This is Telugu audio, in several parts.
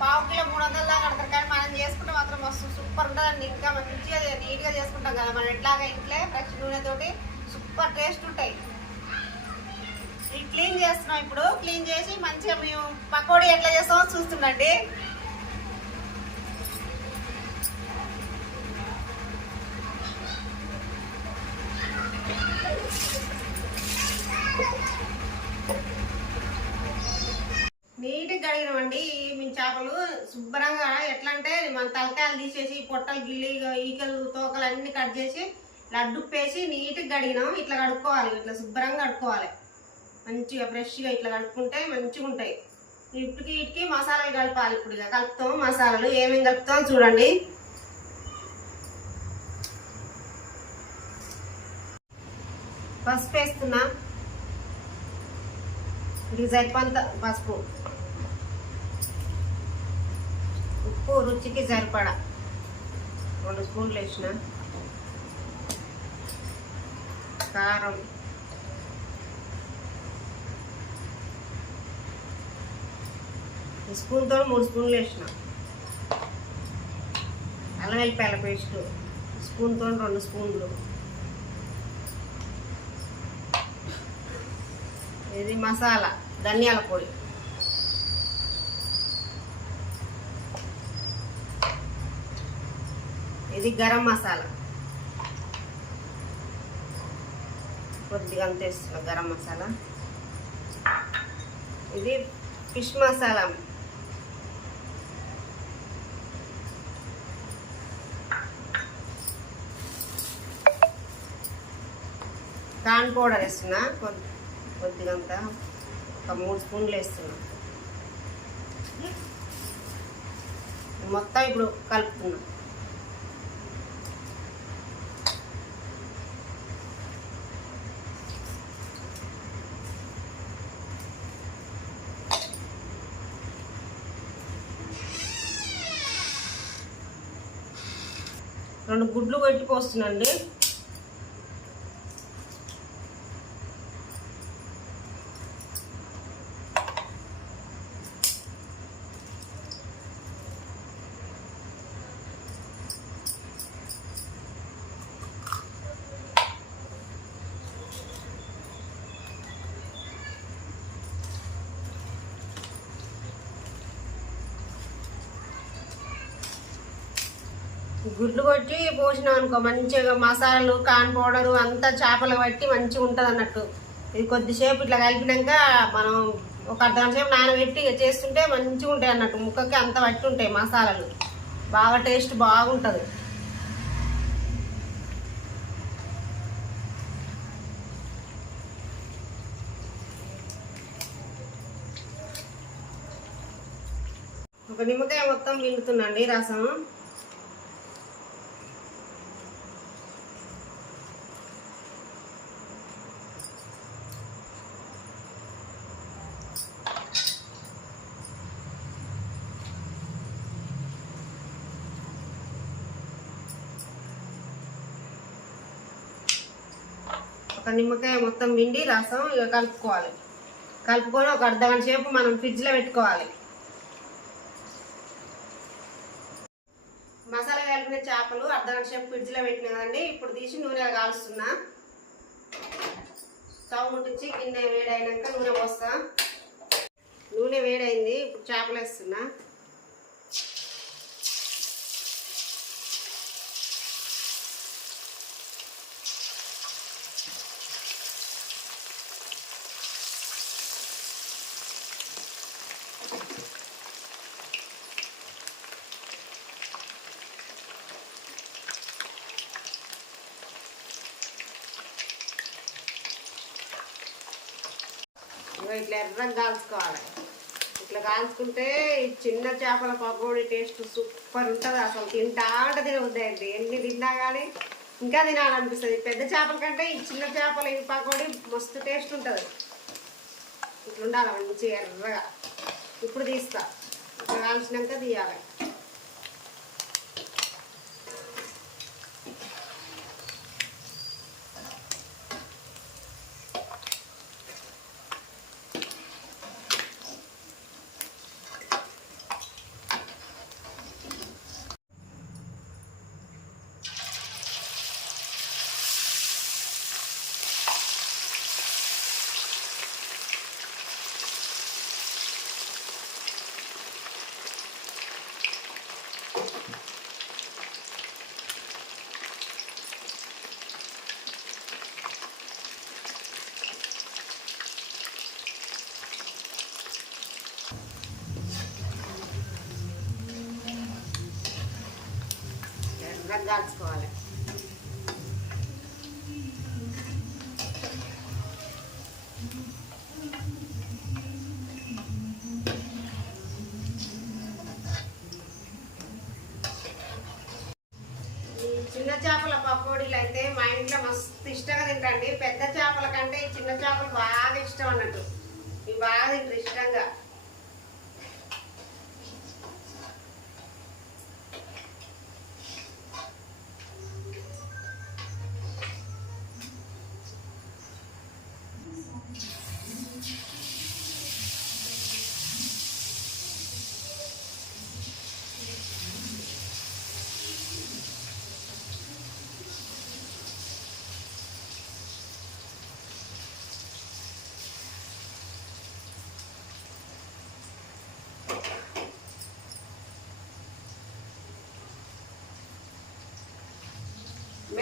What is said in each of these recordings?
పావు కిలో మూడు వందల దాకా కడతారు. కానీ మనం చేసుకుంటే మాత్రం మస్తు సూపర్ ఉంటుందండి. ఇంకా మంచిగా నీట్గా చేసుకుంటాం కదా మనం. ఎట్లాగా ఇంట్లో ఫ్రెష్ నూనెతోటి సూపర్ టేస్ట్ ఉంటాయి. క్లీన్ చేస్తున్నాం ఇప్పుడు. క్లీన్ చేసి మంచిగా మేము పకోడీ ఎట్లా చేస్తామో చూస్తుండండి నీట్గా కడిగినామండి మేము చేపలు. శుభ్రంగా ఎట్లా అంటే మన తలకాయలు తీసేసి పొట్టలు గిల్లి ఈకలు తోకలు అన్నీ కట్ చేసి లడ్డు పేసి నీట్గా కడిగినాం. ఇట్లా కడుక్కోవాలి ఇట్లా శుభ్రంగా కడుక్కోవాలి. మంచిగా ఫ్రెష్గా ఇట్లా కలుపుకుంటే మంచిగా ఉంటాయి ఇటుకి ఇటుకి మసాలాలు కలపాలి ఇప్పుడు ఇక. కలుపుతాం మసాలాలు ఏమేమి కలుపుతాం చూడండి. పసుపు వేస్తున్నా. ఇది సరిపంత పసుపు. ఉప్పు రుచికి సరిపడా. రెండు స్పూన్లు వేసిన. కారం. స్పూన్తో మూడు స్పూన్లు వేసిన. అల్లం వెల్లిపాయల పేస్ట్ స్పూన్తో రెండు స్పూన్లు. ఇది మసాలా ధనియాల పొడి. ఇది గరం మసాలా. కొద్దిగా అంత వేస్తున్నా గరం మసాలా. ఇది ఫిష్ మసాలా. కార్న్ పౌడర్ వేస్తున్నా. కొద్ది కొద్దిగంత ఒక మూడు స్పూన్లు వేస్తున్నా. మొత్తం ఇప్పుడు కలుపుతున్నా. రెండు గుడ్లు పెట్టి పోస్తున్నాండి. గుడ్లు కొట్టి పోసినాం అనుకో మంచిగా మసాలాలు కాన్ పౌడరు అంతా చేపలు పట్టి మంచిగా ఉంటుంది అన్నట్టు. ఇది కొద్దిసేపు ఇట్లా కలిపినాక మనం ఒక అర్ధ గంట సేపు నానబెట్టి ఇక చేస్తుంటే మంచిగా ఉంటాయి అన్నట్టు. ముక్కకి అంత పట్టి ఉంటాయి మసాలాలు. బాగా టేస్ట్ బాగుంటుంది. ఒక నిమ్మకాయ మొత్తం పిండుతుందండి రసం ఒక నిమ్మకాయ మొత్తం పిండి రసం ఇక కలుపుకోవాలి. కలుపుకొని ఒక అర్ధ గంట సేపు మనం ఫ్రిడ్జ్లో పెట్టుకోవాలి. మసాలా కలిపిన చేపలు అర్ధ గంట సేపు ఫ్రిడ్జ్లో పెట్టిన కదండి ఇప్పుడు తీసి నూనె కాలుస్తున్నా. స్టవ్ ముట్టించి గిన్నె వేడైనాక నూనె పోస్తా. నూనె వేడైంది ఇప్పుడు చేపలు వేస్తున్నా ఇంకా ఇట్లా ఎర్రగా కాల్చుకోవాలి. ఇట్లా కాల్చుకుంటే ఈ చిన్న చేపల పకోడీ టేస్ట్ సూపర్ ఉంటుంది అసలు. తింటా అంటే తినవద్దండి ఎన్ని తిన్నా కానీ ఇంకా తినాలనిపిస్తుంది. పెద్ద చేపల కంటే ఈ చిన్న చేపల ఈ పకోడీ మస్తు టేస్ట్ ఉంటుంది. ఇట్లా ఉండాలి మంచిగా ఎర్రగా. ఇప్పుడు తీస్తా. ఇట్లా కాల్చినాక తీయాలి. ఎర్రగా కాల్చుకోవాలి చిన్న చేపల పకోడీలు అయితే మా ఇంట్లో మస్తు ఇష్టంగా తింటండి పెద్ద చేపల కంటే ఈ చిన్న చేపలు బాగా ఇష్టం అన్నట్టు. ఇవి బాగా తింటారు ఇష్టంగా.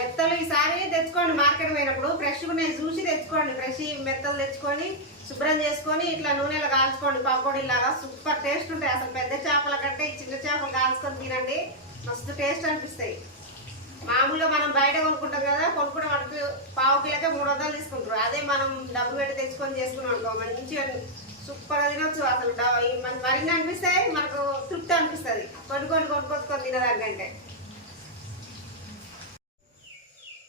మెత్తలు ఈసారి తెచ్చుకోండి. మార్కెట్ పోయినప్పుడు ఫ్రెష్గా నేను చూసి తెచ్చుకోండి. ఫ్రెష్ మెత్తలు తెచ్చుకొని శుభ్రం చేసుకొని ఇట్లా నూనెలో కాల్చుకోండి. పకోడీలాగా సూపర్ టేస్ట్ ఉంటాయి. అసలు పెద్ద చేపల కంటే చిన్న చేపలు కాల్చుకొని తినండి. మస్తు టేస్ట్ అనిపిస్తాయి. మామూలుగా మనం బయట కొనుక్కుంటాం కదా కొనుక్కుంటే మనకు పావు కిలోకే మూడు వందలు తీసుకుంటారు. అదే మనం డబ్బు పెట్టి తెచ్చుకొని చేసుకున్నాం అనుకో మంచిగా సూపర్గా తినొచ్చు. అసలు మన మరిన్ని అనిపిస్తాయి మనకు తృప్తి అనిపిస్తుంది. కొనుక్కొని కొనుక్కొచ్చుకొని తినదానికంటే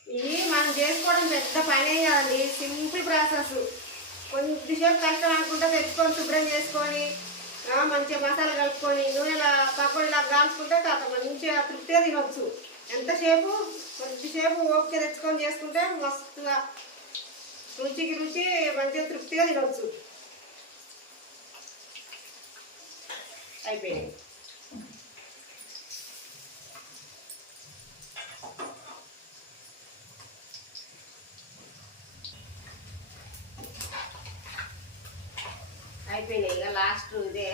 ఇది మనం చేసుకోవడం పెద్ద పనే కదండి. Simple process. కొద్దిసేపు కష్టం అనుకుంటే తెచ్చుకొని శుభ్రం చేసుకొని మంచిగా మసాలా కలుపుకొని నూనెలా పకోడీలా కాల్చుకుంటే తర్వాత మంచిగా తృప్తిగా తినొచ్చు. ఎంతసేపు? కొద్దిసేపు ఓపిక తెచ్చుకొని చేసుకుంటే మస్తుగా రుచికి రుచి మంచిగా తృప్తిగా తినొచ్చు. అయిపోయాయి అయిపోయినాయి ఇక లాస్ట్ ఇదే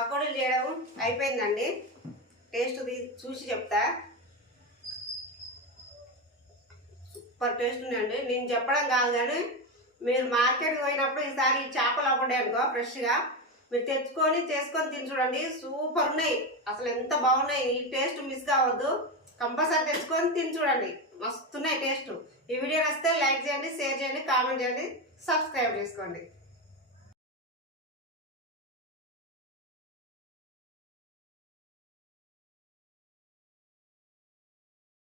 పకోడీలు చేయడం అయిపోయిందండి. టేస్ట్ చూసి చెప్తా. సూపర్ టేస్ట్ ఉందండి నేను చెప్పడం కాదు కానీ మీరు మార్కెట్కి పోయినప్పుడు ఈసారి చేపలు అవ్వండి అనుకో ఫ్రెష్గా. మీరు తెచ్చుకొని చేసుకొని తిని చూడండి. సూపర్ ఉన్నాయి. అసలు ఎంత బాగున్నాయి. ఈ టేస్ట్ మిస్ కావద్దు. కంపల్సరీ తెచ్చుకొని తిని చూడండి. మస్తున్నాయి టేస్ట్. ఈ వీడియో నచ్చితే లైక్ చేయండి షేర్ చేయండి కామెంట్ చేయండి సబ్స్క్రైబ్ చేసుకోండి.